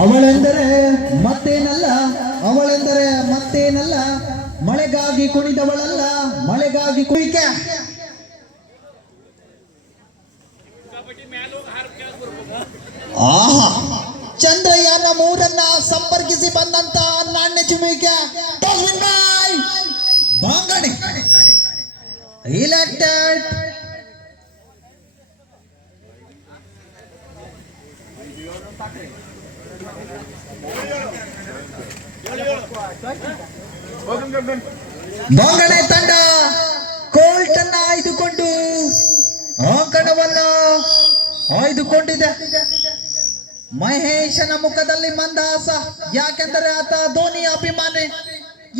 ಅವಳೆಂದರೆ ಮತ್ತೇನಲ್ಲ, ಅವಳೆಂದರೆ ಮತ್ತೇನಲ್ಲ, ಮಳೆಗಾಗಿ ಕುಣಿದವಳಲ್ಲ, ಮಳೆಗಾಗಿ ಕುಣಿಕೆ. ಆಹಾ, ಚಂದ್ರಯಾನ 3 ಸಂಪರ್ಕಿಸಿ ಬಂದಂತ ನಾಣ್ಯ ಚಿಮುಕಿಕೆ ಬಾಂಗಡಿ ಇಲೆಕ್ಟೆಡ್. ಬಾಂಗಡೆ ತಂಡ ಕೋಲ್ಟ್ ಅನ್ನ ಆಯ್ದುಕೊಂಡು ಅಂಕಣವನ್ನ ಆಯ್ದುಕೊಂಡಿದೆ. ಮಹೇಶನ ಮುಖದಲ್ಲಿ ಮಂದಹಾಸ, ಯಾಕೆಂದರೆ ಆತ ಧೋನಿ ಅಭಿಮಾನಿ.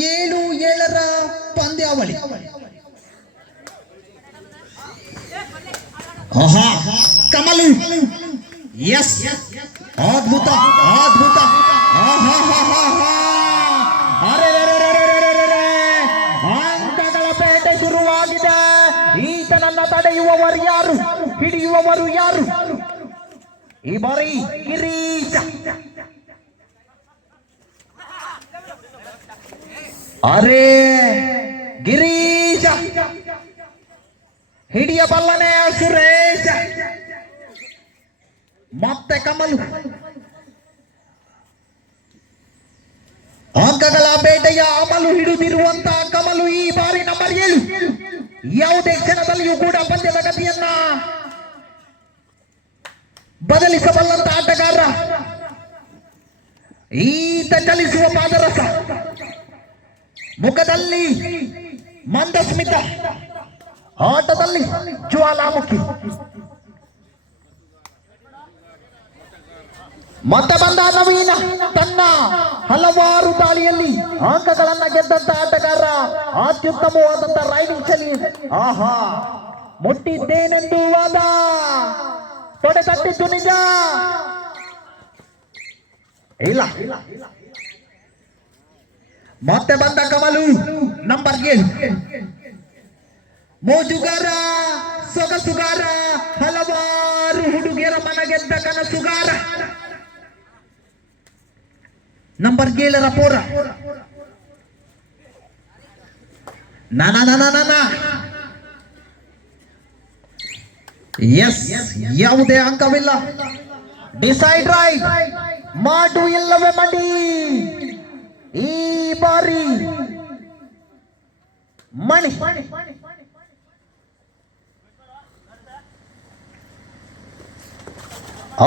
7-7 ಪಂದ್ಯಾವಳಿ. ಆಹಾ, ಕಮಲು, ಎಸ್, ಅದ್ಭುತ ಅದ್ಭುತ. ಅಂಕಗಳ ಬೇಟೆ ಶುರುವಾಗಿದೆ. ಈತನನ್ನ ತಡೆಯುವವರು ಯಾರು, ಹಿಡಿಯುವವರು ಯಾರು? ಈ ಬಾರಿ ಗಿರೀಶ. ಅರೇ ಗಿರೀಶ ಹಿಡಿಯಬಲ್ಲನೆ ಸುರೇಶ. ಮತ್ತೆ ಕಮಲು. ಅಂಕಗಳ ಬೇಟೆಯ ಅಮಲು ಹಿಡಿದಿರುವಂತ ಕಮಲು ಈ ಬಾರಿ ನಂಬರ್ 7. ಯಾವುದೇ ಕ್ಷಣದಲ್ಲಿಯೂ ಕೂಡ ಪಂದ್ಯದ ಗತಿಯನ್ನ ಬದಲಿಸಬಲ್ಲಂತ ಆಟಗಾರ. ಈತ ಚಲಿಸುವ ಪಾದರಸ, ಮುಖದಲ್ಲಿ ಮಂದಸ್ಮಿತ, ಆಟದಲ್ಲಿ ಜ್ವಾಲಾಮುಖಿ. ಮತ್ತೆ ಬಂದ ನವೀನ, ತನ್ನ ಹಲವಾರು ದಾಳಿಯಲ್ಲಿ ಅಂಕಗಳನ್ನ ಗೆದ್ದಂತ ಆಟಗಾರ. ಅತ್ಯುತ್ತಮವಾದಂತ ರೈಡಿಂಗ್ ಶೈಲಿ. ಆಹಾ, ಮುಟ್ಟಿದ್ದೇನೆಂದು ವಾದ, ತೊಡೆ ತಟ್ಟಿದ್ದು ನಿಜ ಇಲ್ಲ. ಮತ್ತೆ ಬಂದ ಕಮಲು ನಂಬರ್ 7. ಮೋಜುಗಾರ, ಸೊಗಸುಗಾರ, ಹಲವಾರು ಹುಡುಗಿಯರ ಮನಗೆದ್ದ ಕನಸುಗಾರ. ನಂಬರ್ 7 ಪೋರ. ಎಸ್, ಯಾವುದೇ ಅಂಕವಿಲ್ಲ. ಡಿಸೈಡ್ ರೈಟ್, ಮಾಡು ಇಲ್ಲವೇ ಮಡಿ. ಈ ಬಾರಿ ಮಣಿ.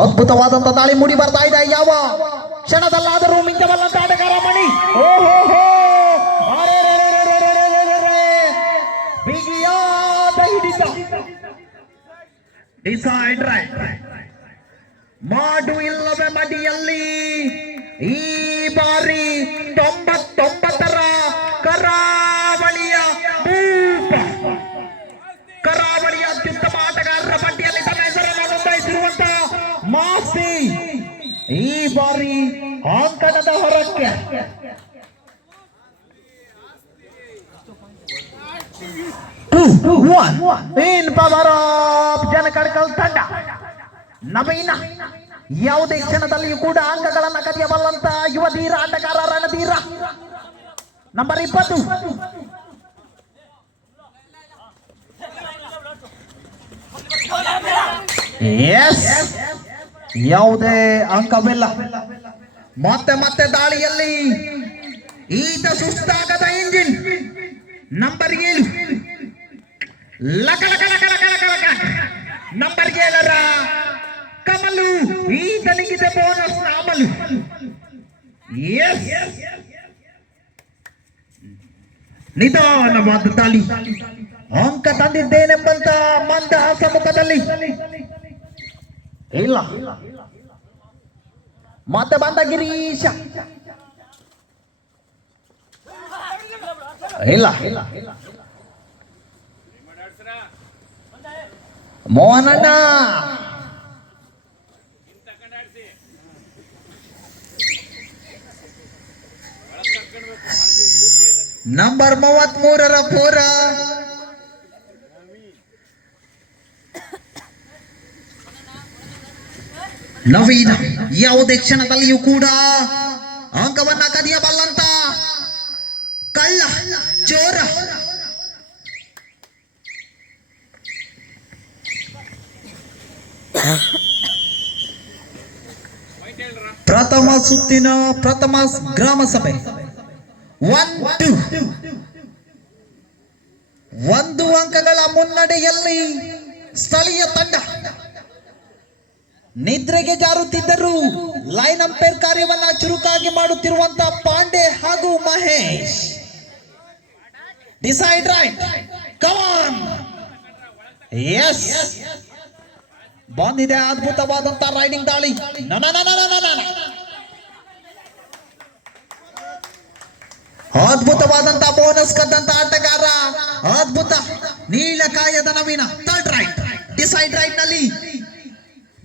ಅದ್ಭುತವಾದಂತ ದಾಳಿ ಮೂಡಿ ಬರ್ತಾ ಇದೆ. ಯಾವ ಕ್ಷಣದಲ್ಲಾದರೂ ಮಿಂಚಬಲ್ಲಂತ ಆಟಗಾರ ಮಣಿ. ಬಿಗಿಯಾದ ಹಿಡಿತ. ಡಿಸೈಡ್ ರೈಟ್, ಮಾಡು ಇಲ್ಲವೇ ಮಡಿಯಲ್ಲಿ ಈ ಬಾರಿ 99ರ ಕರಾವಳಿಯ ಭೂಪ, ಕರಾವಳಿಯ ಅತ್ಯುತ್ತಮ ಆಟಗಾರರ ಪಟ್ಟಿಯಲ್ಲಿ ತನ್ನ ಹೆಸರನ್ನು ನೋಂದಾಯಿಸಿರುವಂತ ಮಾಸಿ ಈ ಬಾರಿ ಅಂಕಣದ ಹೊರಕ್ಕೆ. ಇನ್ ಪವರ್ ಆಫ್ ಜನಕಡ್ಕಲ್ ತಂಡ. ನವೀನ ಯಾವುದೇ ಕ್ಷಣದಲ್ಲಿಯೂ ಕೂಡ ಅಂಕಗಳನ್ನ ಕದಿಯಬಲ್ಲಂತ ಯುವ ಧೀರ ಆಟಗಾರ, ರಣಧೀರ. ನಂಬರ್ 20. ಎಸ್, ಯಾವುದೇ ಅಂಕವಿಲ್ಲ. ಮತ್ತೆ ಮತ್ತೆ ದಾಳಿಯಲ್ಲಿ ಈತ ಸುಸ್ತಾಗದ ಇಂಜಿನ್. ನಂಬರ್ 7 ಲಕ ಲಕ ಲಕ ಲಕ ಲಕ ಲಕ. ನಂಬರ್ 7ರ ಕಮಲು. ಈತನಿಗಿದೆ ಬೋನಸ್ ಅಮಲು. ಎಸ್, ನಿಧಾನವಾದ ದಾಳಿ. ಅಂಕ ತಂದಿದ್ದೇನೆಂಬಂತ ಮಂದಹಾಸ ಮುಖದಲ್ಲಿ ಇಲ್ಲ. ಮತ್ತೆ ಬಂದ ಗಿರೀಶ. ಇಲ್ಲ, ಮೋಹನಣ್ಣ. ನಂಬರ್ 33ರ ಪೋರ. ನವೀನ ಯಾವುದೇ ಕ್ಷಣದಲ್ಲಿಯೂ ಕೂಡ ಅಂಕವನ್ನ ಕದಿಯಬಲ್ಲಂತ ಕಳ್ಳ ಚೋರ ಪ್ರಥಮ ಸುತ್ತಿನ ಪ್ರಥಮ ಗ್ರಾಮ ಸಭೆ 1-2 ಒಂದು ಅಂಕಗಳ ಮುನ್ನಡೆಯಲ್ಲಿ ಸ್ಥಳೀಯ ತಂಡ. ನಿದ್ರೆಗೆ ಜಾರುತ್ತಿದ್ದರು ಲೈನ್ ಅಂಪೈರ್ ಕಾರ್ಯವನ್ನ ಚುರುಕಾಗಿ ಮಾಡುತ್ತಿರುವಂತಹ ಪಾಂಡೆ ಹಾಗೂ Mahesh. Decide right, come on, yes, ಬಂದಿದೆ ಅದ್ಭುತವಾದಂತಹ ರೈಡಿಂಗ್ ದಾಳಿ. ಅದ್ಭುತವಾದಂತಹ ಬೋನಸ್ ಕದ್ದಂತ ಆಟಗಾರ, ಅದ್ಭುತ ನೀಲಕಾಯದ Naveen. Third right, decide right ನಲ್ಲಿ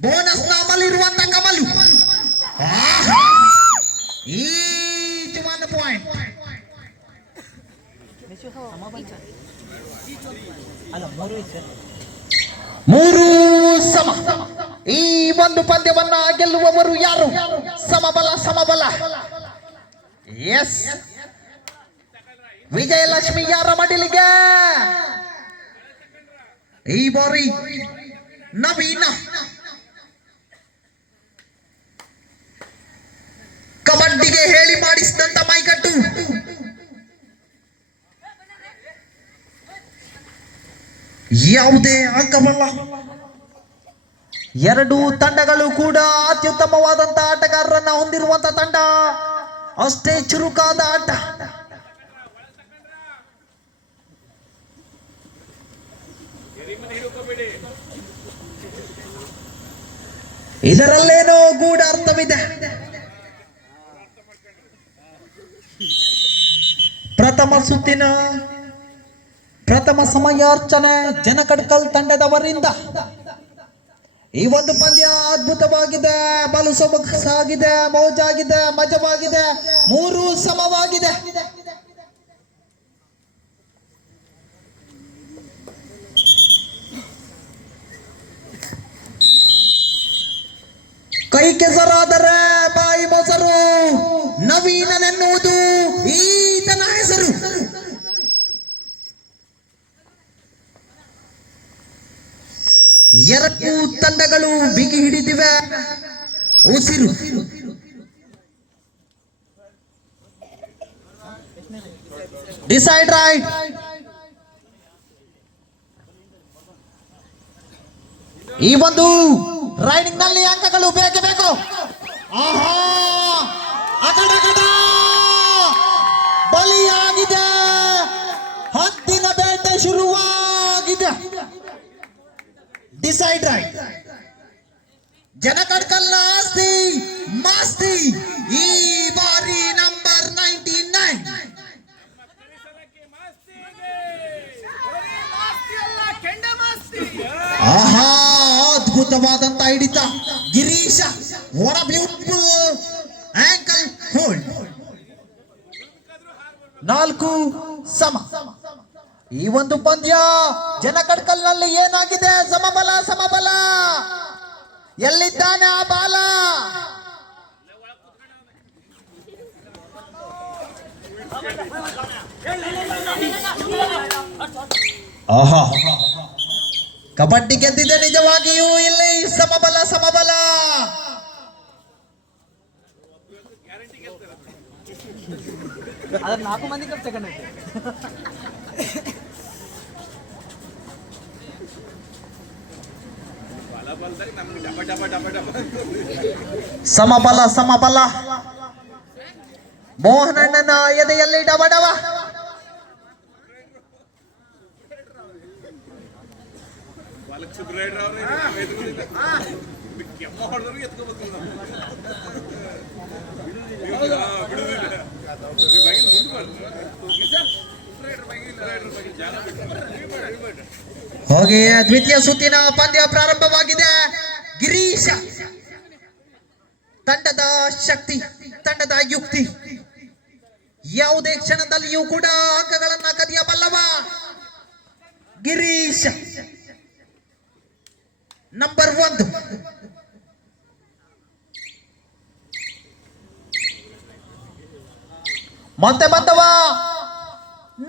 ಬೋನಸ್ ನಾಮಲ್ಲಿರುವಂತ ಕಮಲು. Each 1 point. ಮೂರು ಸಮ. ಈ ಒಂದು ಪಂದ್ಯವನ್ನ ಗೆಲ್ಲುವವರು ಯಾರು? ಸಮಬಲ ಸಮಬಲ. ಎಸ್, ವಿಜಯಲಕ್ಷ್ಮಿ ಯಾರ ಮಡಿಲಿಗೆ? ಈ ಬಾರಿ ನವೀನ. ಕಬಡ್ಡಿಗೆ ಹೇಳಿ ಮಾಡಿಸಿದಂತ ಮೈಕಟ್ಟು. ಯಾವುದೇ ಅಂಕವಲ್ಲ. ಎರಡು ತಂಡಗಳು ಕೂಡ ಅತ್ಯುತ್ತಮವಾದಂತಹ ಆಟಗಾರರನ್ನ ಹೊಂದಿರುವಂತಹ ತಂಡ. ಅಷ್ಟೇ ಚುರುಕಾದ ಆಟ. ಇದರಲ್ಲೇನೋ ಗೂಢ ಅರ್ಥವಿದೆ. ಪ್ರಥಮ ಸುತ್ತಿನ ಪ್ರಥಮ ಸಮಯಾರ್ಚನೆ ಜನಕಡ್ಕಲ್ ತಂಡದವರಿಂದ. ಈ ಒಂದು ಪಂದ್ಯ ಅದ್ಭುತವಾಗಿದೆ, ಬಲು ಸೊಗಸಾಗಿದೆ, ಮೋಜಾಗಿದೆ, ಮಜವಾಗಿದೆ, ಮೂರು ಸಮವಾಗಿದೆ. ಕೈ ಕೆಸರಾದರೆ ಬಾಯಿ ಮೊಸರು. ನವೀನನೆನ್ನುವುದು ಈತನ ಹೆಸರು. ಎರಡು ತಂಡಗಳು ಬಿಗಿ ಹಿಡಿದಿವೆ ಉಸಿರು. Decide right. ಈ ಒಂದು ರೈಡಿಂಗ್ ನಲ್ಲಿ ಅಂಕಗಳು ಬೇಕೇ ಬೇಕು. ಆಹಾ, ಅಕಡ ಬಲಿಯಾಗಿದೆ. ಹದ್ದಿನ ಬೇಟೆ ಶುರುವಾಗಿದೆ. Decide right. ಜನಕಡ್ಕಲ್ನ ಆಸ್ತಿ ಮಾಸ್ತಿ ಈ ಬಾರಿ ನಂಬರ್ 99. ಆಹಾ, ಅದ್ಭುತವಾದಂತ ಹಿಡಿತ Girish. What a beautiful ankle hold. 4 ಸಮ. ಈ ಒಂದು ಪಂದ್ಯ ಜನಕಡ್ಕಲ್ನಲ್ಲಿ ಏನಾಗಿದೆ? ಸಮಬಲ ಸಮಬಲ. ಎಲ್ಲಿದ್ದಾನೆ ಆ ಬಾಲ? ಆಹಾ, ಕಬಡ್ಡಿ ಗೆದ್ದಿದೆ ನಿಜವಾಗಿಯೂ. ಇಲ್ಲಿ ಸಮಬಲ ಸಮಬಲ. ಅದ್ರ 4 ಮಂದಿ ಸೆಕೆಂಡ್ ಐತೆ. ಸಮಬಲ ಸಮಬಲ. ಮೋಹನಣ್ಣನ ಎದೆಯಲ್ಲಿ ಡಬಡವ. ಹಾಗೆ ದ್ವಿತೀಯ ಸುತ್ತಿನ ಪಂದ್ಯ ಪ್ರಾರಂಭವಾಗಿದೆ. ಗಿರೀಶ ತಂಡದ ಶಕ್ತಿ, ತಂಡದ ಯುಕ್ತಿ. ಯಾವುದೇ ಕ್ಷಣದಲ್ಲಿಯೂ ಕೂಡ ಅಂಕಗಳನ್ನ ಕದಿಯಬಲ್ಲವ ಗಿರೀಶ. ನಂಬರ್ 1. ಮತ್ತೆ ಬಂದವ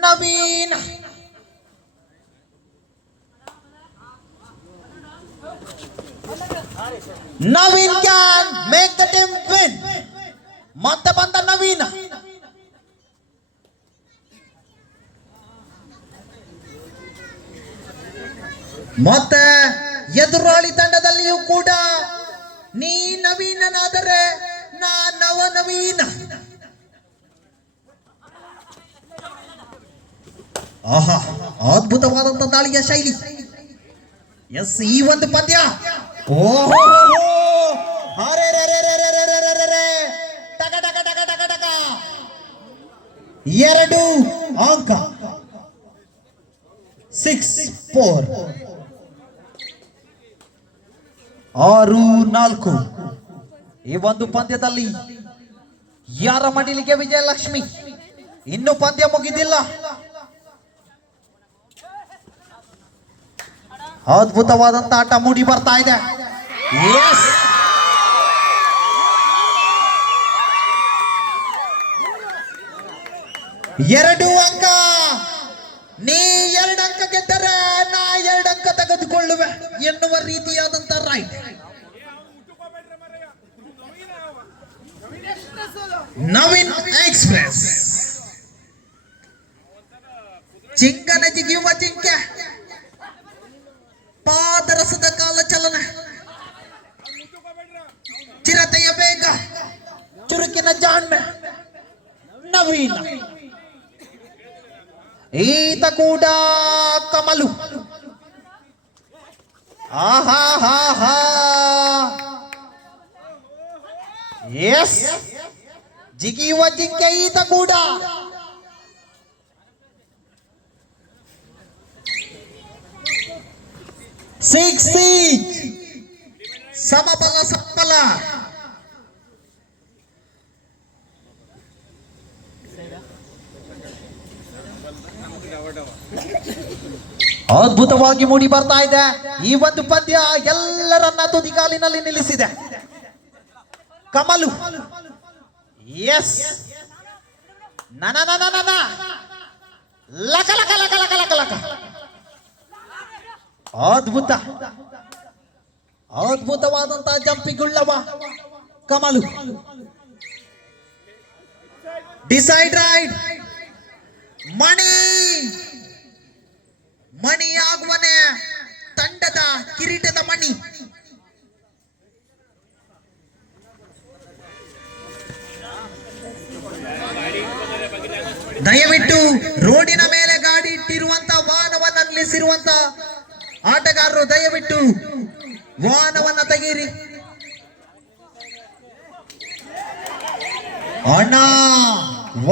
Naveen. Naveen can make the team win. ಮತ್ತೆ ಬಂದ ನವೀನ್. ಮತ್ತೆ ಎದುರಾಳಿ ತಂಡದಲ್ಲಿಯೂ ಕೂಡ ನೀ ನವೀನನಾದರೆ ನಾ ನವ ನವೀನ. ಆಹಾ, ಅದ್ಭುತವಾದಂತ ದಾಳಿಯ ಶೈಲಿ. ಎಸ್, ಈ ಒಂದು ಪಂದ್ಯ ಓಹೋ ಟಕ ಟಕ ಟಕ ಟಕ ಟಕ 2 ಅಂಕ. 6-4 6-4. ಈ ಒಂದು ಪಂದ್ಯದಲ್ಲಿ ಯಾರ ಮಡಿಲಿಗೆ ವಿಜಯಲಕ್ಷ್ಮಿ? ಇನ್ನು ಪಂದ್ಯ ಮುಗಿದಿಲ್ಲ. ಅದ್ಭುತವಾದಂತ ಆಟ ಮೂಡಿ ಬರ್ತಾ ಇದೆ. ಎಸ್, ಎರಡು ಅಂಕ. ನೀ 2 ಅಂಕ ಗೆದ್ದರೆ ನಾ 2 ಅಂಕ ತೆಗೆದುಕೊಳ್ಳುವೆ ಎನ್ನುವ ರೀತಿಯಾದಂತ ರೈಟ್. ನವೀನ್ ಎಕ್ಸ್ಪ್ರೆಸ್ ಚಿಂಕನ ಜಿಗಿಯುವ ಜಿಂಕೆ, ಪಾದರಸದ ಕಾಲ ಚಲನ, ಚಿರತೆಯ ವೇಗ, ಚುರುಕಿನ ಜಾಣ್ಮೆ ನವೀನ. ಈತ ಕೂಡ ಕಮಲು. ಆಹಾ ಹಾ ಹಾ. ಎಸ್, ಜಿಗಿಯುವ ಜಿಂಕೆ ಈತ ಕೂಡ. ಸಮಬಲ ಸಫಲ. ಅದ್ಭುತವಾಗಿ ಮೂಡಿ ಬರ್ತಾ ಇದೆ. ಈ ಒಂದು ಪಂದ್ಯ ಎಲ್ಲರನ್ನ ತುದಿಗಾಲಿನಲ್ಲಿ ನಿಲ್ಲಿಸಿದೆ. ಕಮಲು. ಎಸ್, ನನ ನನ ನನ ಲಕ ಲಕ ಲಕ ಲಕ ಲಕ ಲಕ. ಅದ್ಭುತ, ಅದ್ಭುತವಾದಂತಹ ಜಂಪಿಗುಳ್ಳವ ಕಮಲು. Decide right. ಮಣಿ ಮಣಿಯಾಗುವನೆ ತಂಡದ ಕಿರೀಟದ ಮಣಿ. ದಯವಿಟ್ಟು ರೋಡಿನ ಮೇಲೆ ಗಾಡಿ ಇಟ್ಟಿರುವಂತ ವಾಹನವನ್ನ ನಿಲ್ಲಿಸಿರುವಂತ ಆಟಗಾರರು ದಯವಿಟ್ಟು ವಾಹನವನ್ನ ತೆಗೀರಿ. ಅಣ್ಣ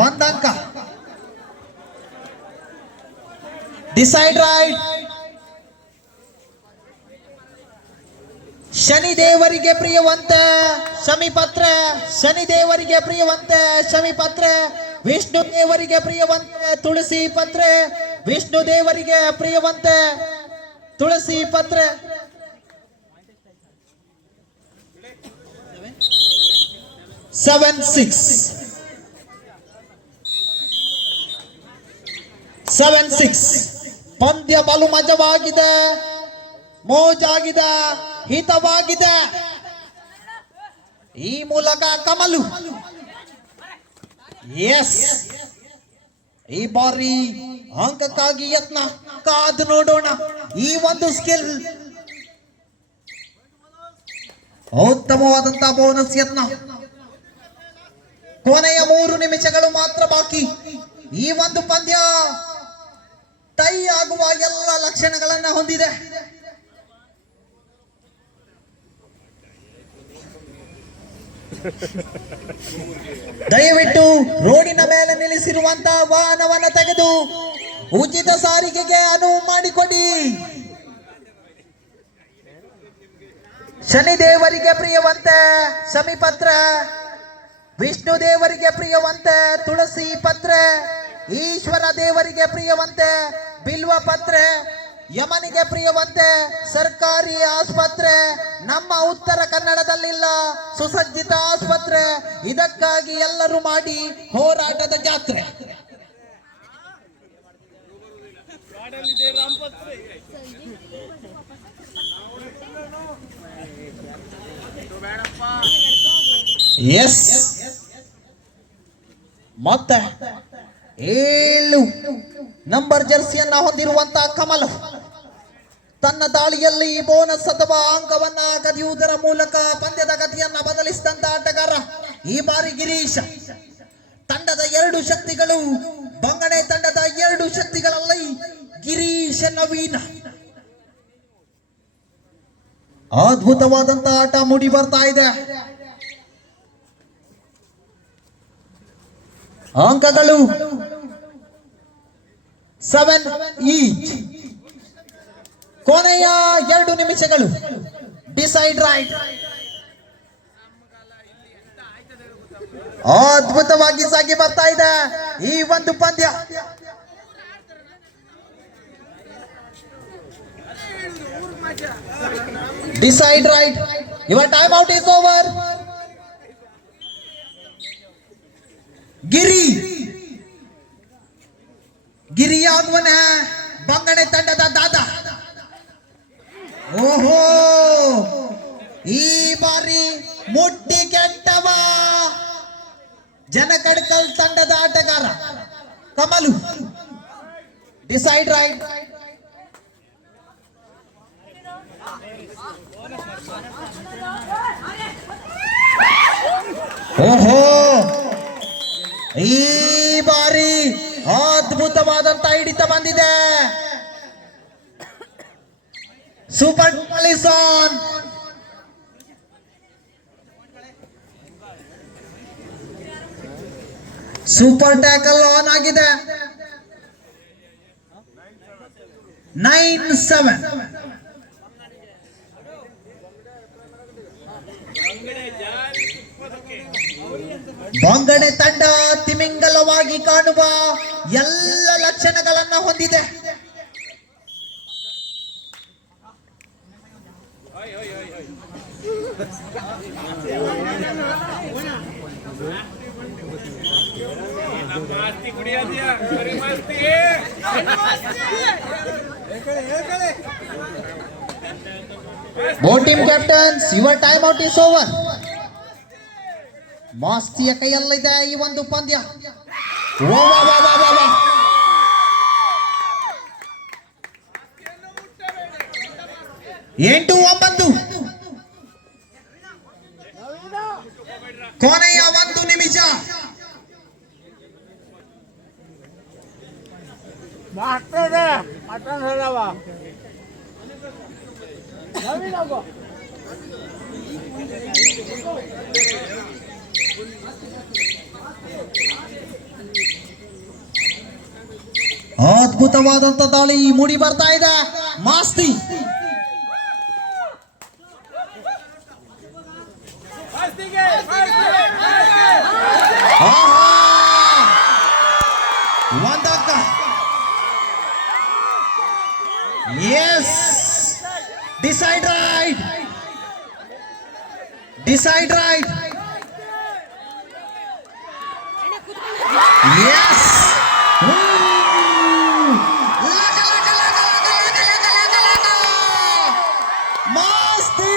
1 ಅಂಕ. Decide right. ಶನಿದೇವರಿಗೆ ಪ್ರಿಯವಂತೆ ಶಮಿಪತ್ರೆ, ಶನಿದೇವರಿಗೆ ಪ್ರಿಯವಂತೆ ಶಮಿಪತ್ರೆ, ವಿಷ್ಣು ದೇವರಿಗೆ ಪ್ರಿಯವಂತೆ ತುಳಸಿ ಪತ್ರೆ, ವಿಷ್ಣು ದೇವರಿಗೆ ಪ್ರಿಯವಂತೆ ತುಳಸಿ ಪತ್ರೆ. 7-6 ಪಂದ್ಯ ಬಲು ಮಜವಾಗಿದೆ, ಮೋಜಾಗಿದೆ, ಹಿತವಾಗಿದೆ. ಈ ಮೂಲಕ ಕಮಲು. ಎಸ್, ಈ ಬಾರಿ ಅಂಕಕ್ಕಾಗಿ ಯತ್ನ. ಕಾದು ನೋಡೋಣ. ಈ ಒಂದು ಸ್ಕಿಲ್ ಉತ್ತಮವಾದಂತಹ ಬೋನಸ್ ಯತ್ನ. ಕೊನೆಯ 3 ನಿಮಿಷಗಳು ಮಾತ್ರ ಬಾಕಿ. ಈ ಒಂದು ಪಂದ್ಯ ಟೈ ಆಗುವ ಎಲ್ಲ ಲಕ್ಷಣಗಳನ್ನ ಹೊಂದಿದೆ. ದಯವಿಟ್ಟು ರೋಡಿನ ಮೇಲೆ ನಿಲ್ಲಿಸಿರುವಂತಹ ವಾಹನವನ್ನು ತೆಗೆದು ಉಚಿತ ಸಾರಿಗೆಗೆ ಅನುವು ಮಾಡಿಕೊಡಿ. ಶನಿದೇವರಿಗೆ ಪ್ರಿಯವಂತೆ ಶಮಿಪತ್ರ, ವಿಷ್ಣು ದೇವರಿಗೆ ಪ್ರಿಯವಂತೆ ತುಳಸಿ ಪತ್ರೆ, ಈಶ್ವರ ದೇವರಿಗೆ ಪ್ರಿಯವಂತೆ ಬಿಲ್ವ ಪತ್ರೆ, ಯಮನಿಗೆ ಪ್ರಿಯವಂತೆ ಸರ್ಕಾರಿ ಆಸ್ಪತ್ರೆ ನಮ್ಮ ಉತ್ತರ ಕನ್ನಡದಲ್ಲಿಲ್ಲ, ಸುಸಜ್ಜಿತ ಆಸ್ಪತ್ರೆ. ಇದಕ್ಕಾಗಿ ಎಲ್ಲರೂ ಮಾಡಿ ಹೋರಾಟದ ಜಾತ್ರೆ. ಎಸ್, ಮತ್ತೆ 7 ನಂಬರ್ ಜರ್ಸಿಯನ್ನ ಹೊಂದಿರುವಂತಹ ಕಮಲ್ ತನ್ನ ದಾಳಿಯಲ್ಲಿ ಬೋನಸ್ ಅಥವಾ ಅಂಕವನ್ನ ಕದಿಯುವುದರ ಮೂಲಕ ಪಂದ್ಯದ ಗತಿಯನ್ನ ಬದಲಿಸಿದಂತ ಆಟಗಾರ ಈ ಬಾರಿ ಗಿರೀಶ್. ತಂಡದ 2 ಶಕ್ತಿಗಳು, ಬಂಗಡೆ ತಂಡದ 2 ಶಕ್ತಿಗಳಲ್ಲಿ ಗಿರೀಶ್ ನವೀನ್. ಅದ್ಭುತವಾದಂತಹ ಆಟ ಮೂಡಿ ಬರ್ತಾ ಇದೆ. ಅಂಕಗಳು 7 ಈಚ್. ಕೊನೆಯ 2 ನಿಮಿಷಗಳು. Decide right. ಅದ್ಭುತವಾಗಿ ಸಾಗಿ ಬರ್ತಾ ಇದೆ ಈ ಒಂದು ಪಂದ್ಯ. Decide right. Your time out is over. Giri ಆಗವನ ಬಂಗಡೆ ತಂಡದ ದಾದಾ. ಓಹೋ, ಈ ಬಾರಿ ಮುಟ್ಟಿ ಕೆಟ್ಟವ ಜನಕಡ್ಕಲ್ ತಂಡದ ಆಟಗಾರ ಕಮಲು. Decide right. ಓಹೋ, ಈ ಬಾರಿ ಅದ್ಭುತವಾದಂತ ಹಿಡಿತ ಬಂದಿದೆ. ಸೂಪರ್ ಪಾಲಿಸಾನ್. ಸೂಪರ್ ಟ್ಯಾಕಲ್ ಆನ್ ಆಗಿದೆ. 9-7. ಬಂಗಡೆ ತಂಡ ತಿಮಿಂಗಲವಾಗಿ ಕಾಣುವ ಎಲ್ಲ ಲಕ್ಷಣಗಳನ್ನ ಹೊಂದಿದೆ. Both team captains, your time out is over. ಮಾಸ್ತಿಯ ಕೈಯಲ್ಲಿದೆ ಈ ಒಂದು ಪಂದ್ಯ. ಎಂಟು 9. ಕೊನೆಯ 1 ನಿಮಿಷ. ಅದ್ಭುತವಾದಂತ ದಾಳಿ ಮೂಡಿ ಬರ್ತಾ ಇದೆ. ಮಾಸ್ತಿ ಒಂದಂಕ. Yes, decide right. Decide right. Yes, Masti.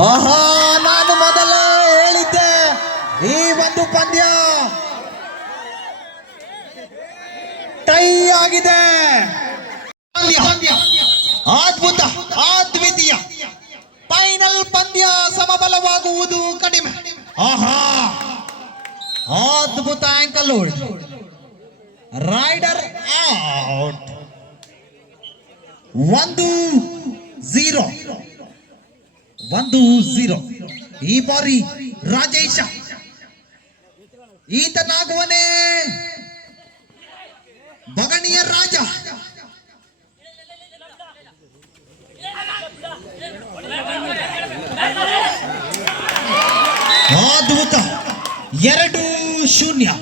ಆಹಾ, ನಾನು ಮೊದಲೇ ಹೇಳಿದ್ದೆ ಈ ಒಂದು ಪಂದ್ಯ ಟೈ ಆಗಿದೆ. ಅದ್ಭುತ, ಅದ್ವಿತೀಯ. ಫೈನಲ್ ಪಂದ್ಯ ಸಮಬಲವಾಗುವುದು ಕಡಿಮೆ. ಆಹಾ, ಅದ್ಭುತ ಆಂಕಲ್ ಹೋಲ್ಡ್. Rider out. 1-0. 1-0. ಈ ಬಾರಿ ರಾಜೇಶ ಈತನಾಗುವನೇ ಬಗಣಿಯ ರಾಜ. 2-0.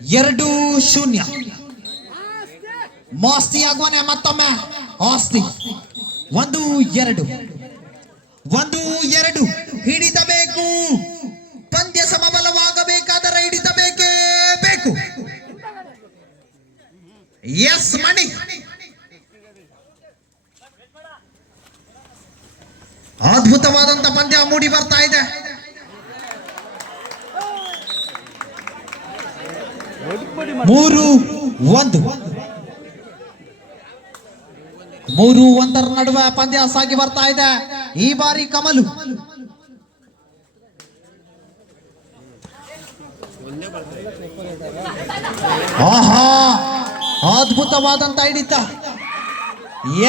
2-0. ಮಾಸ್ತಿ ಆಗುವನೆ ಮತ್ತೊಮ್ಮೆ ಆಸ್ತಿ. 1-2. 1-2 ಹಿಡಿತಬೇಕು. ಪಂದ್ಯ ಸಮಬಲವಾಗಬೇಕಾದರೆ ಹಿಡಿತಬೇಕೇ ಬೇಕು. ಎಸ್ ಮಣಿ. ಅದ್ಭುತವಾದಂತ ಪಂದ್ಯ ಮೂಡಿ ಬರ್ತಾ ಇದೆ. 3-1. 3-1 ನಡುವೆ ಪಂದ್ಯ ಸಾಗಿ ಬರ್ತಾ ಇದೆ. ಈ ಬಾರಿ ಕಮಲು ಆಹಾ ಅದ್ಭುತವಾದಂತ ಹಿಡಿತ.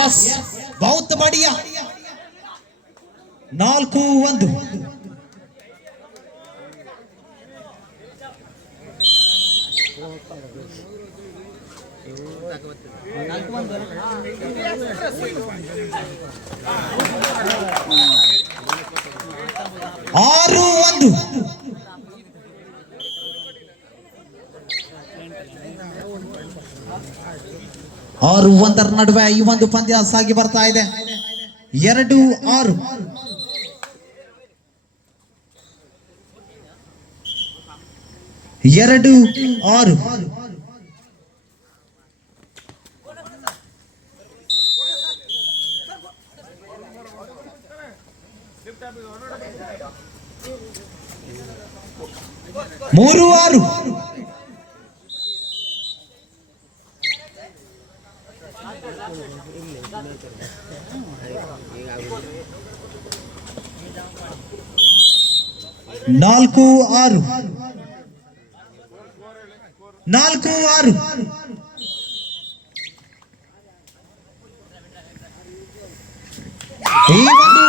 ಎಸ್ ಬಹುತ್ ಬಡಿಯ. 4-1. ಆರು 1. 6-1 ನಡುವೆ ಈ ಒಂದು ಪಂದ್ಯ ಸಾಗಿ ಬರ್ತಾ ಇದೆ. 2-6. 2-6. ಮೂರು 6. 4-6. 4-6. ಈ ಒಂದು